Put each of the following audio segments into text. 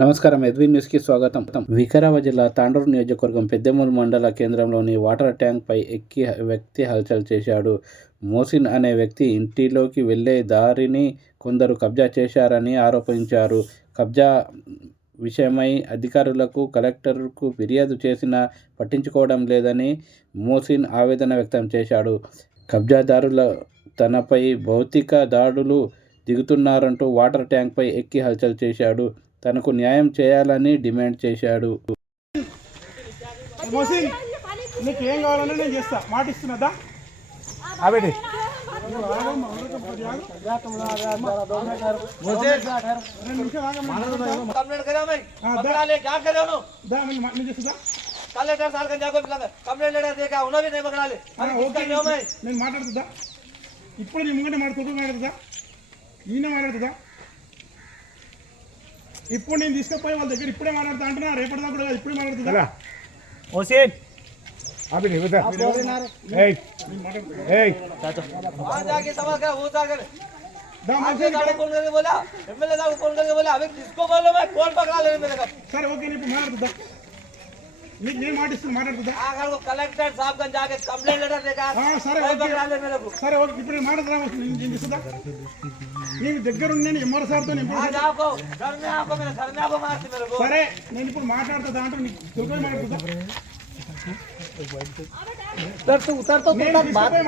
నమస్కారం. ఎడ్విన్ న్యూస్కి స్వాగతం. వికారాబాద్ జిల్లా తాండూరు నియోజకవర్గం పెద్దెమూలు మండల కేంద్రంలోని వాటర్ ట్యాంక్పై ఎక్కి వ్యక్తి హల్చల్ చేశాడు. మోసిన్ అనే వ్యక్తి ఇంటిలోకి వెళ్లే దారిని కొందరు కబ్జా చేశారని ఆరోపించారు. కబ్జా విషయమై అధికారులకు, కలెక్టర్కు ఫిర్యాదు చేసినా పట్టించుకోవడం లేదని మోసిన్ ఆవేదన వ్యక్తం చేశాడు. కబ్జాదారుల తనపై భౌతిక దాడులు దిగుతున్నారంటూ వాటర్ ట్యాంక్పై ఎక్కి హల్చల్ చేశాడు. తనకు న్యాయం చేయాలని డిమాండ్ చేశాడు. నీకేం కావాలని నేను చేస్తా, మాట ఇస్తున్నదా? నేను మాట్లాడుతుందా? ఇప్పుడు నీ ముంగట మాట్లాడుతుందా? ఈయన మాట్లాడుతుందా? ఇప్పుడు నేను తీసుకుపోయి వాళ్ళ దగ్గర ఇప్పుడే మాట్లాడుతా అంటున్నా, రేపటిదా కూడా ఇప్పుడే మాట్లాడుతుందా? సరే ఓకే, ఇప్పుడు మాట్లాడుతుందా? నేను మాటిస్తున్నా, మాట్లాడుతుందా? సరే ఓకే, ఇప్పుడు నేను మాట్లాడుతున్నా. నేను చేస్తుందా? నేను దగ్గర నేను ఎంఆర్ సార్తో సరే నేను ఇప్పుడు మాట్లాడుతా దాంట్లో నీకు తెలుగు మాట్లాడుతుందా?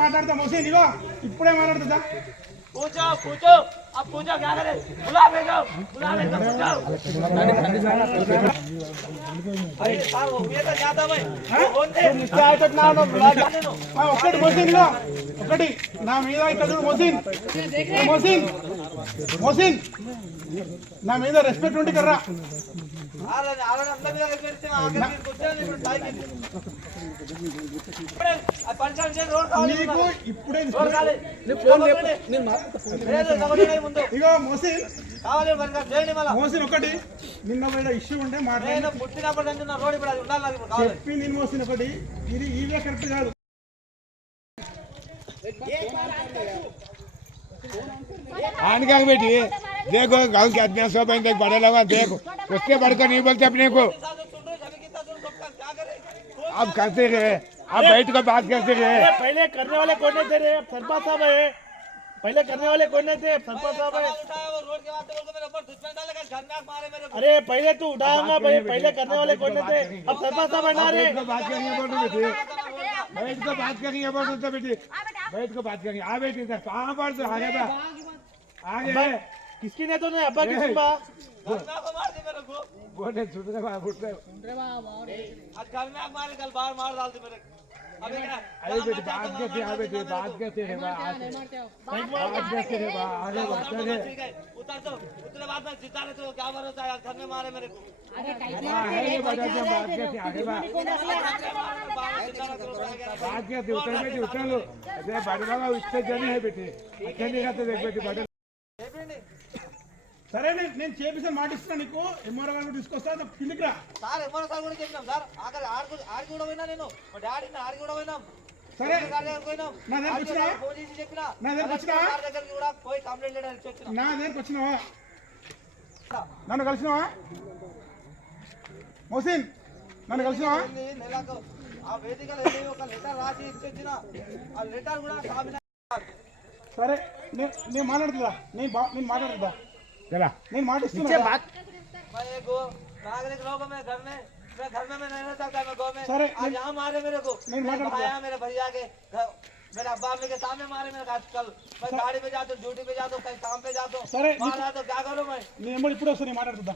మాట్లాడతా మోసే నీవో ఇప్పుడే మాట్లాడుతుందా? पूछो पूछो अब पूछो क्या करे बुला भेजो अरे साहब वो ये तो ज्यादा भाई बोलते ఒకటి మోసిన్ నీవో ఒకటి నా మీద ఇక్కడ మోసిన్ మోసిన్ మోసిన్ నా మీద రెస్పెక్ట్ ఉండి కర్రా. ఇప్పుడే ఇగో మోసిన్ మోసిన్ ఒకటి నిన్న బయట ఇష్యూ ఉంటే చెప్పి నేను మోసిన్ ఒకటి ఇది ఇవే కరెక్ట్ కాదు. आने बेटी देखो गाँव के आदमी सब देख बड़े लगा देखो उसके बढ़कर नहीं बोलते अपने को. आप करते रहे, आप बैठ कर बात करते रहे. पहले करने वाले कौन थे रे? सरपंच साहब है. पहले करने वाले कौन थे? सरपंच साहब है. अरे पहले तू उठाऊंगा भाई, पहले करने वाले कौन थे? अब सरपंच साहब है ना रे. बात करेंगे बोलो बेटी, बैठ कर बात करेंगे बोलो बेटी, बैठ कर बात करेंगे. आ बेटी कहाँ पर तो आगे बा आगे किसकी ने तो नहीं अब्बा की सुनबा बोले सुन रहे बाप उठ रहे आज घर में आग मार कल बाहर मार डाल दे मेरे अबे क्या अरे बेटी बात कैसे आ बेटी बात कैसे है बा बात कैसे है बा आगे बढ़ते हैं. ठीक है उतर तो उतरे बाद में जिता रहे तो क्या भरोसा यार घर में मारे मेरे को है बड़ा जब बात कैसे आगे बा बात कैसे उतर बेटी उतर लो. अरे बड़े बाबा उससे जनी है बेटी अच्छे नहीं रहते देख बेटी बड़े. సరే నేను చేపిస్తాను, మాట ఇస్తున్నా నీకు. ఎంఆర్ఓ గారు తీసుకొస్తా కిందికి రా. సార్ ఎంఆర్ఓ సార్ కూడా చెప్పినాం సార్, ఆఖరి ఆడి కూడా పోయినా నేను మా డాడీ ఆడి కూడా పోయినాం. సరే పోయినాం నా దగ్గరకు వచ్చినా ఫోన్ చేసి చెప్పినా నా దగ్గరకు వచ్చినా సార్ దగ్గరికి కూడా పోయి కంప్లైంట్ చేయడానికి చెప్పినా. నా దగ్గరకు వచ్చినావా? నన్ను కలిసినావా మోసిన్? నన్ను కలిసినావా? నెలకు ఆ వేదికలో ఒక లెటర్ రాసి ఇచ్చిన ఆ లెటర్ కూడా సరే నేను మాట్లాడుతుందా? నేను మాట్లాడుతుందా? चला నేను మాట ఇస్తున్నా. मैं एक नागरिक लोगों में घर में मैं नहीं रह सकता, मैं गाँव में सर आज यहाँ मारे मेरे को, मेरे भाया मेरे भैया के मेरे अब्बा अम्मी के सामने मारे मेरे को. कल मैं गाड़ी पे जाता हूँ, ड्यूटी पे जाता हूँ, कहीं काम पे जाता हूँ, मारा तो क्या करूँ मैं? నేను ఎప్పుడు ఇప్పుడు వస్తా, నేను మాట్లాడుతుందా?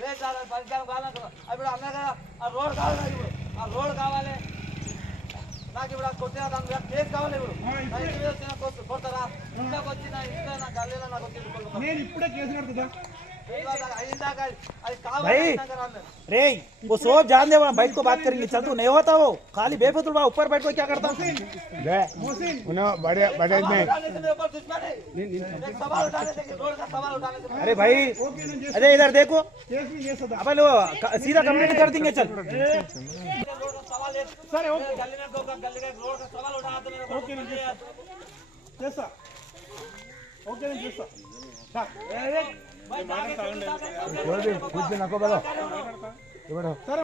లేదు సార్ పరిచయం కావాలి. ఇప్పుడు అన్నగా ఆ రోడ్ కావాలి, ఇప్పుడు ఆ రోడ్ కావాలి నాకు. ఇప్పుడు కొట్టిన దాని మీద కేసు కావాలి. ఇప్పుడు కొడతారా? ఇంట్లోకి వచ్చిన ఇంట్లో నా గల్లీలో నాకు నేను ఇప్పుడే కేసు కడుతుందా? भाई रे वो सोच जान दे, वहाँ बैठ को बात करेंगे. चल तू नहीं होता वो खाली बेफिजुल वहाँ ऊपर बैठ को क्या करता? बड़े बड़े में अरे भाई अरे इधर देखो, కేసు నేను చేస్తుందా? अब लो सीधा कंप्लेंट कर देंगे. चल సరే ఓకే गली में गली का रोड का सवाल उठा तो मेरे को ఓకే నేను చేస్తా. ఓకే నేను చేస్తా. कुछ नको बोलो सर